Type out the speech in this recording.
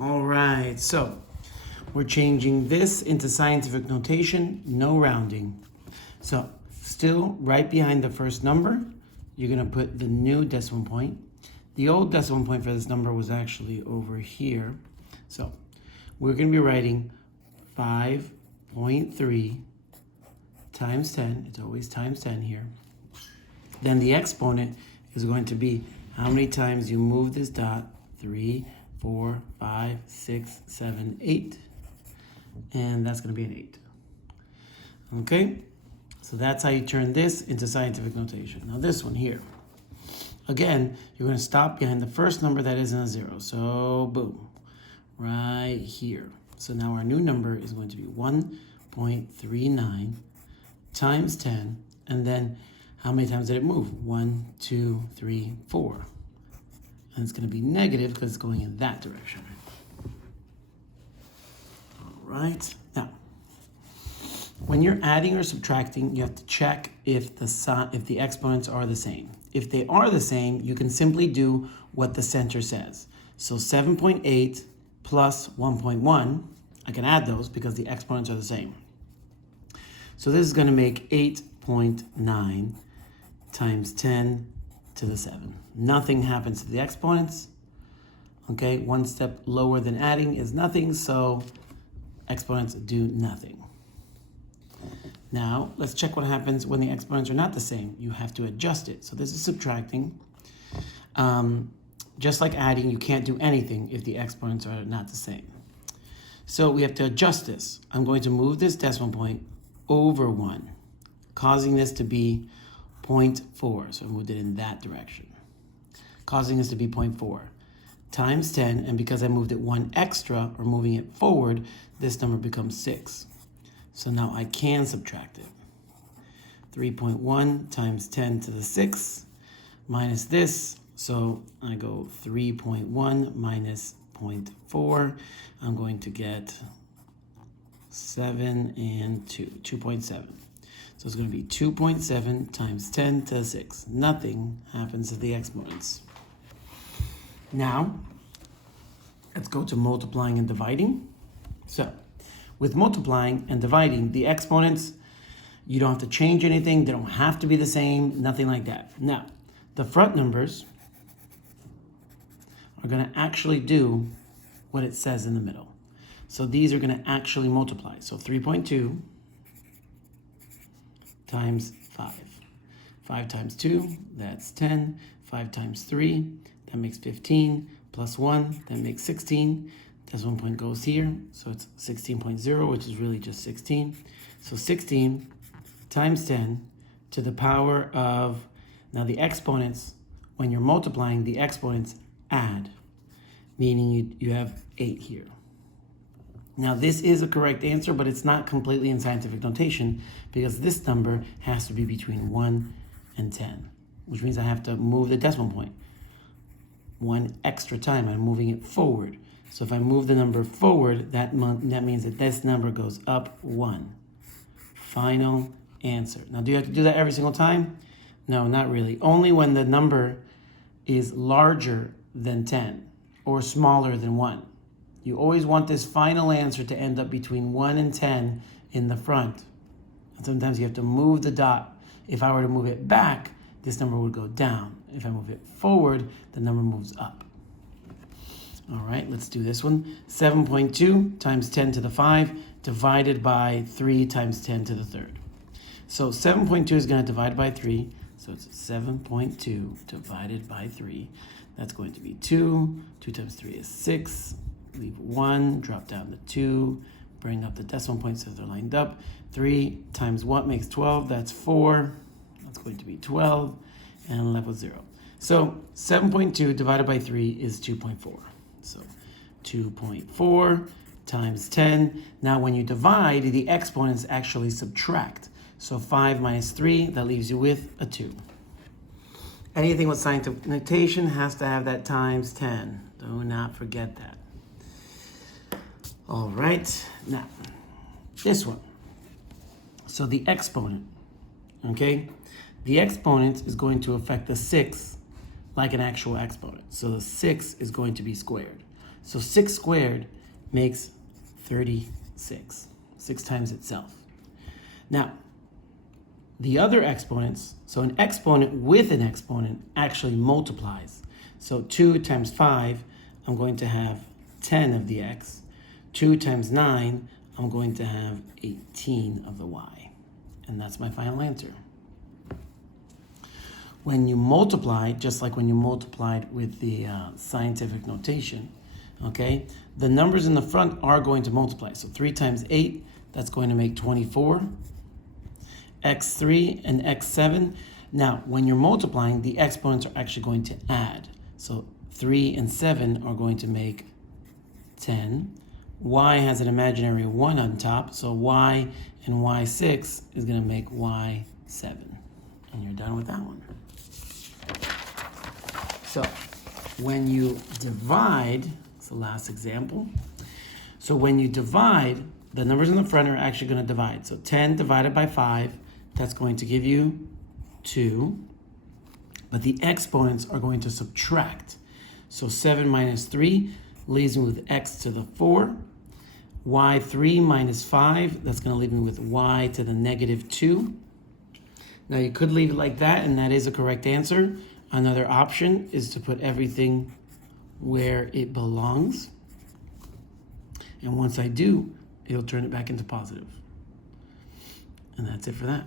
All right, so we're changing this into scientific notation, no rounding. So still right behind the first number, you're gonna put the new decimal point. The old decimal point for this number was actually over here. So we're gonna be writing 5.3 times 10, it's always times 10 here. Then the exponent is going to be how many times you move this dot, 3, 4, 5, 6, 7, 8, and that's going to be an 8. Okay, so that's how you turn this into scientific notation. Now this one here, again, you're going to stop behind the first number that isn't a 0. So boom, right here. So now our new number is going to be 1.39 times 10, and then how many times did it move? 1, 2, 3, 4. And it's going to be negative because it's going in that direction. All right. Now, when you're adding or subtracting, you have to check if the exponents are the same. If they are the same, you can simply do what the center says. So 7.8 plus 1.1, I can add those because the exponents are the same. So this is going to make 8.9 times 10 to the 7. Nothing happens to the exponents. Okay, one step lower than adding is nothing, so exponents do nothing. Now, let's check what happens when the exponents are not the same. You have to adjust it. So this is subtracting. Just like adding, you can't do anything if the exponents are not the same. So we have to adjust this. I'm going to move this decimal point over 1, causing this to be 0.4. So I moved it in that direction, causing this to be 0.4 times 10. And because I moved it 1 extra, or moving it forward, this number becomes 6. So now I can subtract it. 3.1 times 10 to the 6 minus this. So I go 3.1 minus 0.4. I'm going to get 7 and 2, 2.7. So it's going to be 2.7 times 10 to the 6. Nothing happens to the exponents. Now, let's go to multiplying and dividing. So, with multiplying and dividing, the exponents, you don't have to change anything. They don't have to be the same, nothing like that. Now, the front numbers are going to actually do what it says in the middle. So these are going to actually multiply. So 3.2 times 5. 5 times 2, that's 10. 5 times 3, that makes 15. Plus 1, that makes 16. Decimal point goes here, so it's 16.0, which is really just 16. So 16 times 10 to the power of, now the exponents, when you're multiplying, the exponents add, meaning you have 8 here. Now this is a correct answer, but it's not completely in scientific notation because this number has to be between 1 and 10, which means I have to move the decimal point 1 extra time. I'm moving it forward. So if I move the number forward, that means that this number goes up 1. Final answer. Now, do you have to do that every single time? No, not really. Only when the number is larger than 10 or smaller than 1. You always want this final answer to end up between 1 and 10 in the front. And sometimes you have to move the dot. If I were to move it back, this number would go down. If I move it forward, the number moves up. All right, let's do this one. 7.2 times 10 to the 5 divided by 3 times 10 to the third. So 7.2 is going to divide by 3. So it's 7.2 divided by 3. That's going to be 2. 2 times 3 is 6. Leave 1, drop down to 2. Bring up the decimal points so they're lined up. 3 times 1 makes 12. That's 4. That's going to be 12. And left with 0. So 7.2 divided by 3 is 2.4. So 2.4 times 10. Now when you divide, the exponents actually subtract. So 5 minus 3, that leaves you with a 2. Anything with scientific notation has to have that times 10. Do not forget that. All right, now this one. So the exponent, okay? The exponent is going to affect the 6 like an actual exponent. So the 6 is going to be squared. So 6 squared makes 36, 6 times itself. Now, the other exponents, so an exponent with an exponent actually multiplies. So 2 times 5, I'm going to have 10 of the x. 2 times 9, I'm going to have 18 of the y. And that's my final answer. When you multiply, just like when you multiplied with the scientific notation, okay, the numbers in the front are going to multiply. So 3 times 8, that's going to make 24. x3 and x7. Now, when you're multiplying, the exponents are actually going to add. So 3 and 7 are going to make 10. Y has an imaginary 1 on top, so y and y6 is going to make y7. And you're done with that one. So when you divide, it's the last example. So when you divide, the numbers in the front are actually going to divide. So 10 divided by 5, that's going to give you 2. But the exponents are going to subtract. So 7 minus 3 leaves me with x to the 4. y3 minus 5, that's going to leave me with y to the negative 2. Now you could leave it like that, and that is a correct answer. Another option is to put everything where it belongs. And once I do, it'll turn it back into positive. And that's it for that.